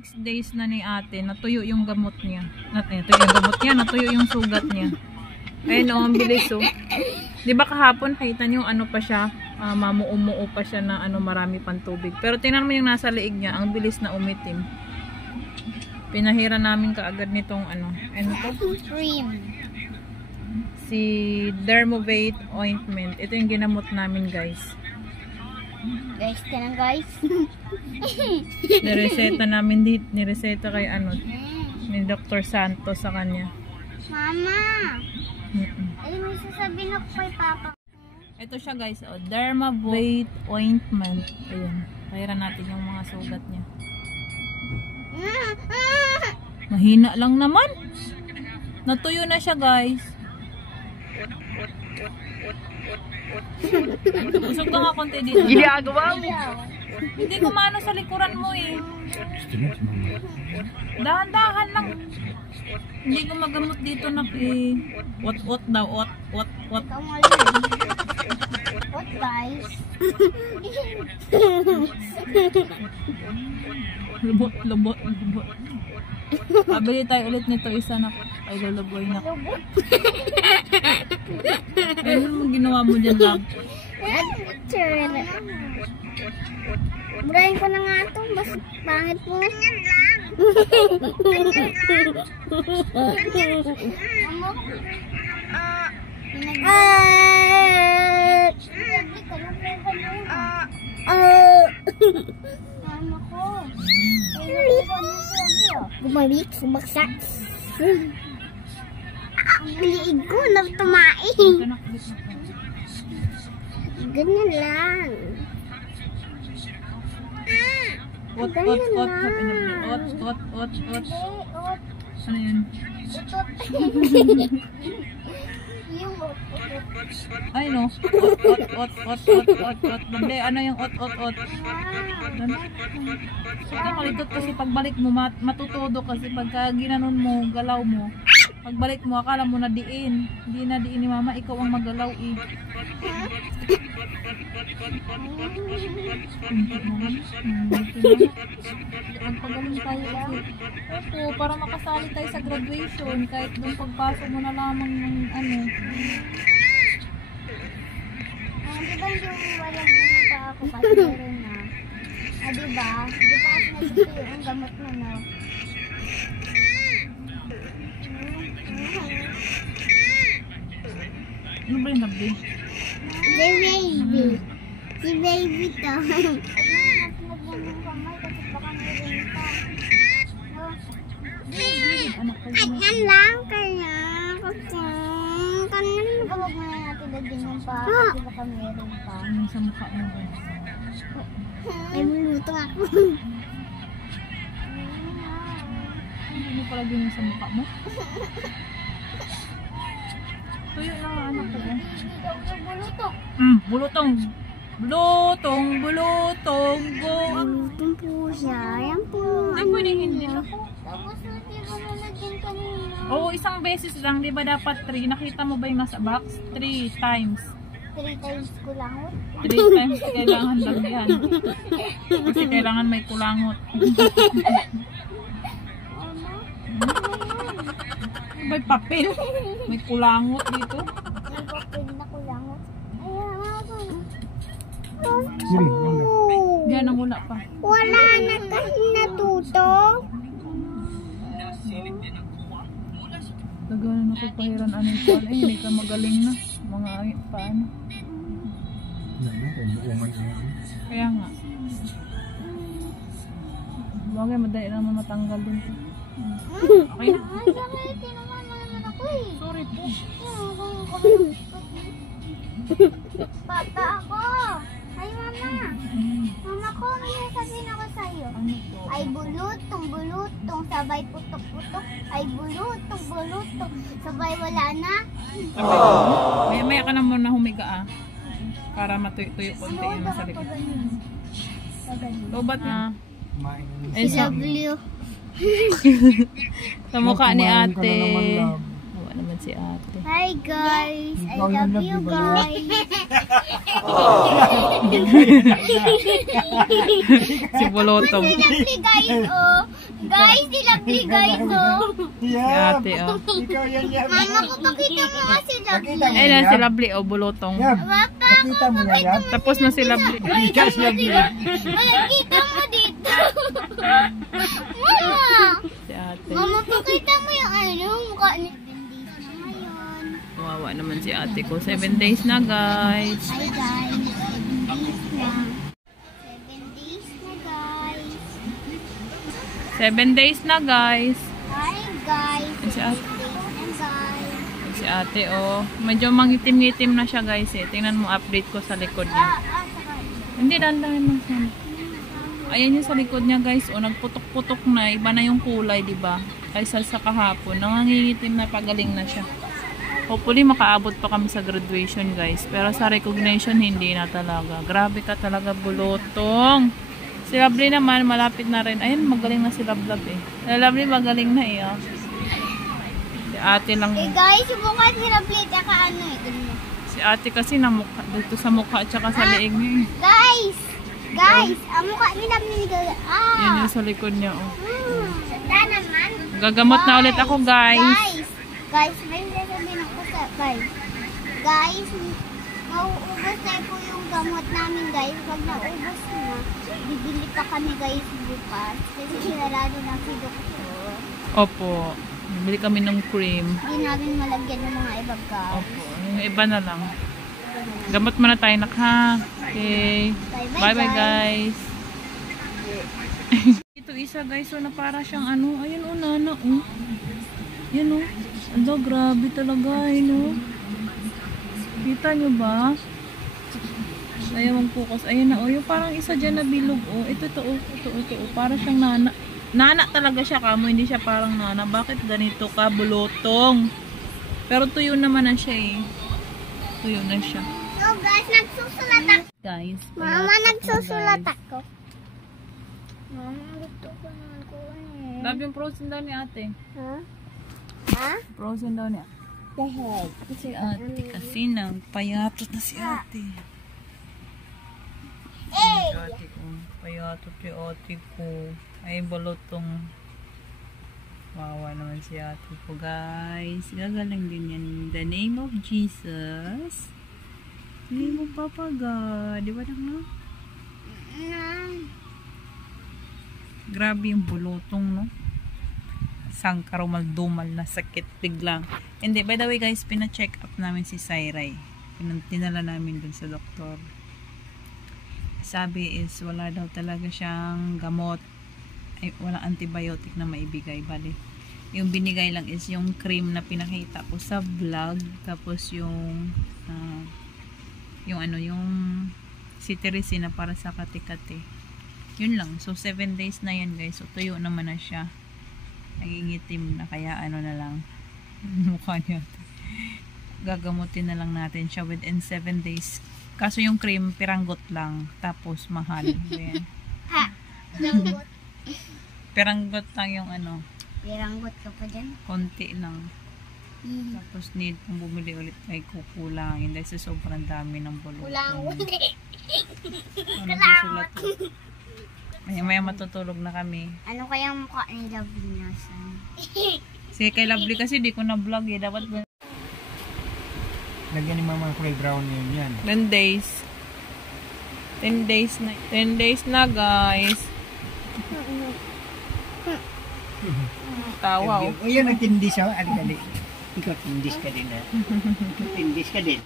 6 days na ni ate, natuyo yung gamot niya. Natuyo yung sugat niya. Ayun o, ang bilis o. Diba kahapon, kita nyo ano pa siya, mamuumuo pa siya na ano, marami pang tubig. Pero tingnan mo yung nasa liig niya, ang bilis na umitim. Pinahira namin kaagad nitong ano to? Cream. Si Dermovate ointment. Ito yung ginamot namin, guys. Guys, ka na guys. Nireseta namin dito, nireseta kay ano, ni Dr. Santos sa kanya. Mama! Ay, may sasabihin ako kay Papa. Ito siya, guys, Dermovate ointment. Ayan, pahira natin yung mga sugat niya. Mahina lang naman. Natuyo na siya, guys. Usog ka nga konti dito. Ginagawa mo. Hindi kumano sa likuran mo eh. Dahan-dahan lang. Hindi ko magamot dito na ot-ot daw. Ot-ot. What guys? Lubot. Pabili tayo ulit nito isa na ay luluboy na. Ano mo ginawa mo dyan, love? Burahin ko na nga ito. Bas pangit mo. Ganyan lang. Mama ko. Bumalik, sumaksak. Ang liig ko na tumain. Ganyan lang. Ot. Ano yun? Ay no. Ot. Bande, ano yung ot. Ito malikot kasi pagbalik mo matutudo kasi pagka ginanon mo, galaw mo. Pagbalik mo, akala mo na diin. Hindi na diin ni mama, ikaw ang magalaw eh. Magpagaling tayo kasi. Opo, para makasali tayo sa graduation. Kahit doon pagpasok mo na lamang ng ano. Diba yung walang gano'n pa ako kasi meron na. Diba? Di ba kasi nagpipili yung gamot mo, no? Ano ba yung nabi? Si baby. Si baby to. Ayan lang kaya. Kanina huwag mo na natin lagyan yung pa. Kasi baka meron pa. Ano sa mukha mo ba? Ay, mulutong ako. Hindi mo pala ganyan sa mukha mo? Tuyo na nga anak ko. Bulutong. Bulutong. Bulutong go. Bulutong po siya. Ayan po. Hindi pwedeng hindi ako. Tapos hindi ko nalagyan kanina. Oo, isang beses lang. Di ba dapat 3? Nakita mo ba yung nasa box? 3 times. 3 times kulangot. 3 times kailangan lang yan. Kasi kailangan may kulangot. May papel. May kulangot dito. May papel na kulangot. Ayan, Yan ang wala pa. wala na kasi natuto. Lagawan na pagpahiran anong pala. Hindi ka magaling na. Mga paano. Kaya nga. Bagay, madali naman matanggal din ito. Okay na. Ay, bakit? Tinaman mo naman ako eh. Sorry po. Papa ako. Ay, mama. Mama ko, may sasabihin ako sa'yo. Ano to? Ay, bulutong, sabay putok-putok. Ay, bulutong, sabay wala na. Maya ka na muna humiga para matuyo-tuyo konti yung nasa likod. Lobat na. Si W. Sa mukha ni ate. Kawawa naman si ate. Hi guys, I love you guys. Si Bolotong. Si Lovely guys, oh. Guys, si Lovely guys, oh. Si ate, oh. Ikaw yan, Yab. Mama ko, pakita mo nga si Lovely. Ay na, si Lovely, oh, Bolotong. Yab, Papa, pakita mo na, Yab. Tapos na si Lovely. Ikaw si Yab. pakita mo dito. Mama, Si ate. Mama, pakita mo yung ano, mukha ni 7 days na ngayon. Kawawa naman si ate ko. 7 days na, guys. Hi guys, 7 days na. 7 days na guys. 7 days na, guys. Hi guys, Si ate. 7 days na guys. Si ate, oh. Medyo mangitim-ngitim na siya, guys, eh. Tingnan mo, update ko sa likod niya. Sakay. Hindi, dandahan lang sana. Ayan yung sa likod niya, guys. O, nagputok-putok na. Iba na yung kulay, di ba? Kaysa sa kahapon. Nangangingitim na, pagaling na siya. Hopefully, makaabot pa kami sa graduation, guys. Pero sa recognition, hindi na talaga. Grabe ka talaga, Bolotong. Si Lovely naman, malapit na rin. Ayun, magaling na si Lovely, eh. Si Lovely, magaling na, eh, oh. Si ate lang. Eh guys, yung mukha ni Lovely, tsaka ano eh. ganun. Si ate kasi na mukha, dito sa mukha at saka sa leeg niya, eh. Guys, ang mukha ni Lovely Yan ah. yung sa likod niya, oh. Ganda naman. Gagamot na ulit ako, guys. Guys, may sasabihin ako sa guys. Guys, mauubos na po yung gamot namin guys. Pag naubos na, bibili pa kami guys bukas. Kasi sinarado na si doktor. Opo. Bili kami ng cream. Hindi namin malagyan ng mga ibang gamot. Opo. Yung iba na lang. Gamot muna tayo, nak, ha? Okay. Bye-bye, guys. Ito isa, guys. So, na para siyang ano. Ayun, oh, nana, oh. Yan, oh. Ando, grabe talaga, yun, oh. Kita nyo ba? Ayaw mag-focus. Ayun na, oh. Yung parang isa dyan na bilog, oh. Ito, oh. Ito, oh. Para siyang nana. Nana talaga siya, kamo. Hindi siya parang nana. Bakit ganito ka, Bolotong? Pero tuyo naman na siya, eh. Tuyo na siya. So guys, nagsusulat ako. Guys. Mama, nagsusulat ako. Mama, gusto ko naman ko eh. Love yung frozen daw ni ate. Ha? Ha? Frozen daw niya. The head. Si ate kasi nang payatot na si ate. Eh! Si ate ko. Payatot si ate ko. Ay, Bolotong. Wawa naman si ate ko, guys. Gagaling din yan. In the name of Jesus. In the name of Papa God. Di ba na? Grabe yung Bolotong, no? Sangkarumal-dumal na sakit biglang. Hindi, by the way guys, pina-check up namin si Sairay. Tinala namin dun sa doktor. Sabi is, wala daw talaga siyang gamot. Ay, walang antibiotic na maibigay. Bali, yung binigay lang is yung cream na pinakita ko sa vlog. Tapos yung yung cetirizine na para sa kati-kati. Yun lang. So, 7 days na yan guys. So, tuyo naman na siya. Nagingitim na. Kaya ano na lang. Mukha niya. Gagamutin na lang natin siya within 7 days. Kaso yung cream, piranggot lang. Tapos, mahal. Ayan. Ha? Piranggot? Piranggot lang yung ano. Piranggot ka pa dyan? Konti lang. Tapos, need kung bumili ulit ay kukulangin. Dahil sa sobrang dami ng Bolotong. Kulang. Ano susulat ko? Maya matutulog na kami. Ano kaya ang mukha ni Lovely nasan? Sige, kay Lovely kasi di ko na vlog eh. Dapat Lagyan ni mama kulay brown yun yan. 10 days. 10 days na. 10 days na guys. Tawa oh. O yan, nagtindis ako. Alik. Ikaw tindis ka din ha. Tindis ka din.